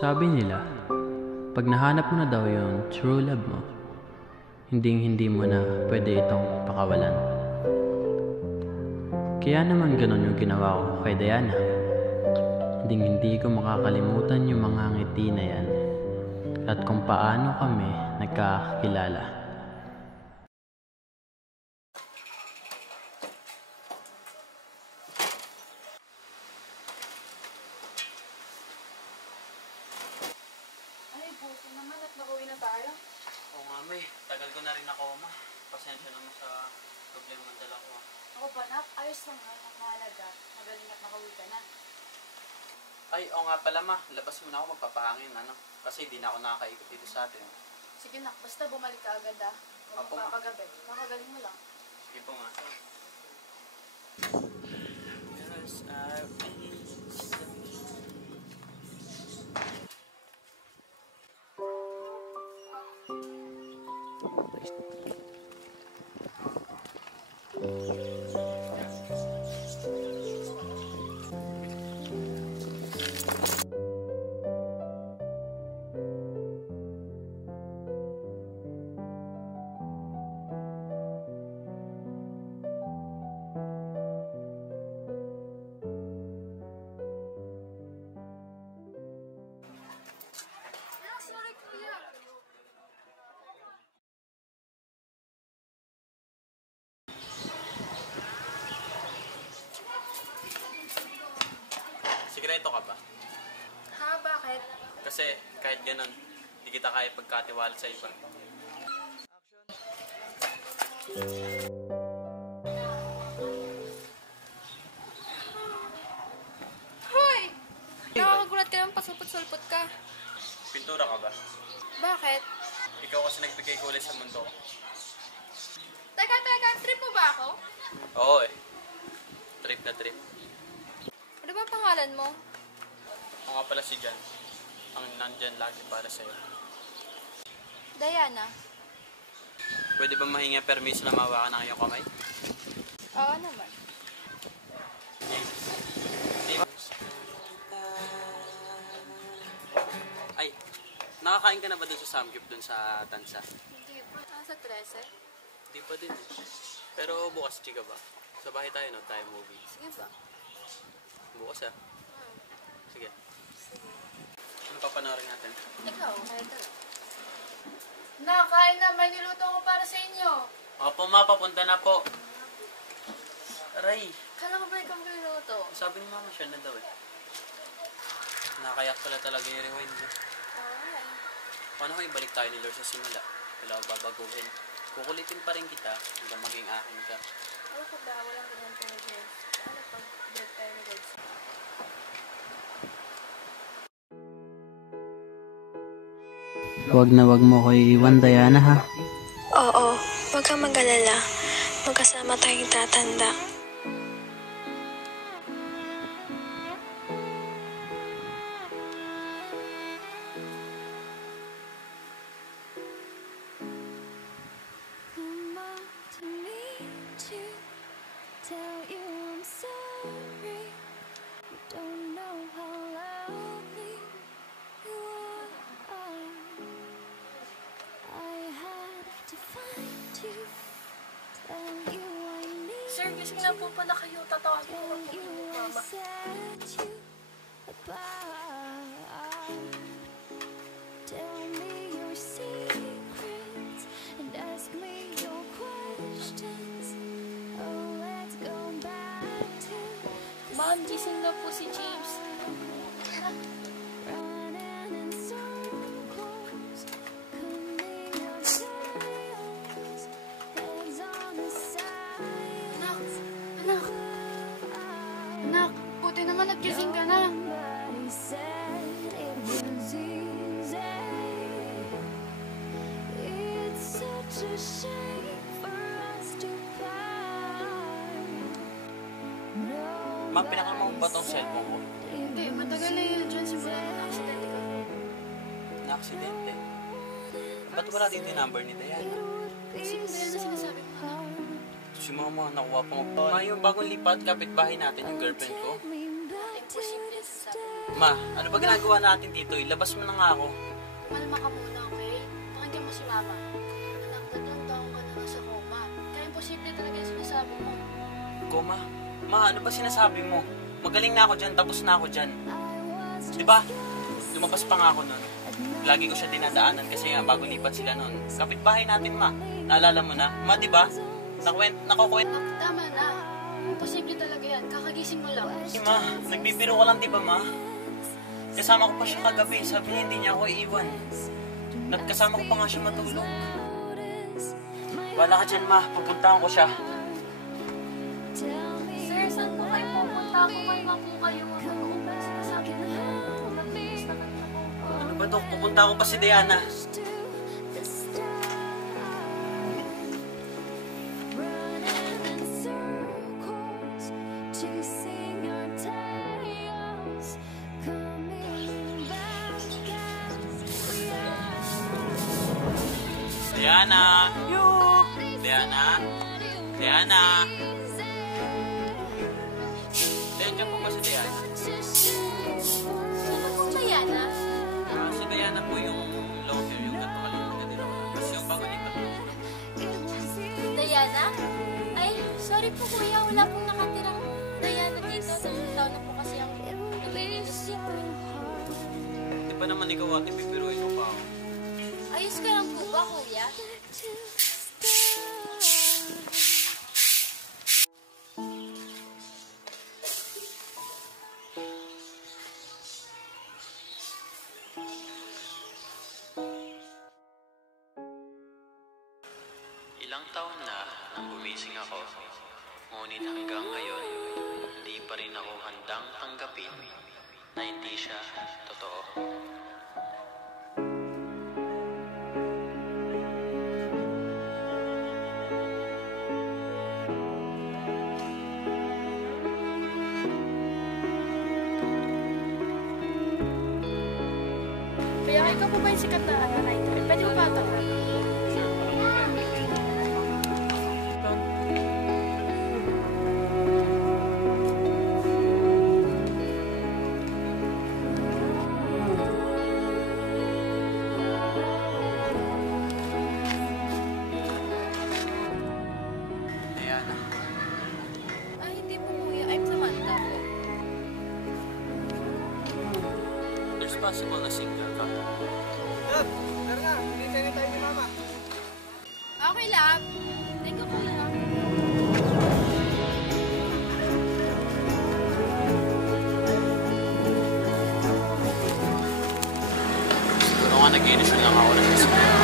Sabi nila, pag nahanap mo na daw yung true love mo, hindi mo na pwede itong pakawalan. Kaya naman ganun yung ginawa ko kay Diana. Hindi ko makakalimutan yung mga ngiti na yan at kung paano kami nagkakilala. Ay, buti naman at nakauwi na tayo. Oo nga, may. Tagal ko na rin ako, ma. Pasensya naman sa problema ng dala ko. Ako ba, nak? Ayos lang nga. Ang mahalaga. Magaling at nakauwi ka na. Ay, oo nga pala, ma. Labas muna ako magpapahangin, ano? Kasi di na ako nakakaikot dito sa atin. Sige, nak. Basta bumalik ka agad, ah. Huwag Apo, mo ma. papagabi. Kakagaling mo lang. Sige po, ma. Yes, Sorry, kuya. Sikreto ka ba? Ha, bakit? Kasi kahit ganun, di kita kaya pagkatiwala sa iba. Hoy! Nakakagulat ka naman pasulpot-sulpot ka. Pintura ka ba? Bakit? Ikaw kasi nagbigay kulay sa mundo ko. Teka, trip mo ba ako? Oo eh. Trip na trip. Ano ba pangalan mo? Ako nga pala si Jan. Ang nandyan lagi para sa'yo. Diana. Pwede ba mahinga permiso na mahawakan ng iyong kamay? Oo naman. Ay, nakakain ka na ba dun sa Samgyup dun sa Tansa? Hindi pa. Sa 13? Di pa din. Pero bukas, chika ba? Sa bahay tayo, no? Tayo movie. Sige ba? Bukas ah. Sige. Ano papanoorin natin? Ikaw, kahit ano. Nakain na, may niluto ko para sa inyo. Opo, ma, papunta na po. Aray, Kala ko ba ikaw niluto? sabi ni mama siya na daw eh. Nakayak pala talaga yung rewind niya. Ay. Paano kung ibalik tayo ni Lord sa simula? Wala ko babaguhin. Kukulitin pa rin kita hanggang maging akin ka. Ano ka ba? Walang ganyan tayo, Jess. Ano pag break tayo ni Lord? Wag mo ko iiwan, Diana, ha? Oo, huwag kang mag-alala. Magkasama tayong tatanda. Sir, gising na po pala kayo. Tatawagin ko lang po yung mama. Ma'am, gising na po si James. Anak, buti naman nagising ka na. Ma, pinakalma mo ba tong cellphone ko? Hindi, matagal na yun dyan. Simula na na-accident ka. Na-aksidente. Ba't wala dito yung number ni Diana? Sino ba yan na sinasabi mo, anak? Si mama, nakuha pa mo. Ma, yung bagong lipat, kapitbahay natin, yung girlfriend ko. Imposible yan sasabi mo. Ma, ano ba ginagawa natin dito? Ilabas mo na nga ako. Malma ka muna, okay? Pakinggan mo si Mama. Anak, 3 taong ka na nasa coma. Kaya imposible talaga yung sinasabi mo. Koma? Ma, ano ba sinasabi mo? Magaling na ako dyan, tapos na ako dyan. Diba? Lumabas pa nga ako nun. Lagi ko siya dinadaanan kasi nga bago lipat sila nun. Kapitbahay natin, Ma. Naalala mo na? Ma, diba? Nakukwento. Anak, tama na. Imposible talaga yan. Kakagising mo lang. Ma, nagbibiro ka lang, diba, Ma? Kasama ko pa siya kagabi. Sabi niya hindi niya ako iiwan. At kasama ko pa nga siya matulog. Wala ka dyan, Ma. Pupuntahan ko siya. Sir, saan po kayo pupunta? Kumalma po kayo. Sinasabi na lang. Nagbilis na kayo. Ano ba, Dok? Pupunta ko pa si Diana. Diana! Diana! Diana! Diyan po ba si Diana? Sino po ba yan, ah? Si Diana po yung long hair, yung ganito kalito na din ako. Kasi yung bago dito po. Diana? Ay, sorry po kuya. Wala pong nakatirang Diana dito. 3 taon na po kasi ang lumilinis dito. Hindi pa naman ikaw ate, pipiruin mo pa ako. Ayos ka lang po ba, kuya? Ilang taon na nang gumising ako, ngunit hanggang ngayon, hindi pa rin ako handang tanggapin na hindi siya totoo. Kaya ikaw po ba yung sikat na writer? Pwede mo ba ito? Diana, Ay, hindi po kuya. I'm Samantha po. there's possible na single ka. Tara na, hintay na tayo ni Mama. Okay lang. Thank you, kuya. Siguro nga nag-inisyon lang ako na siya.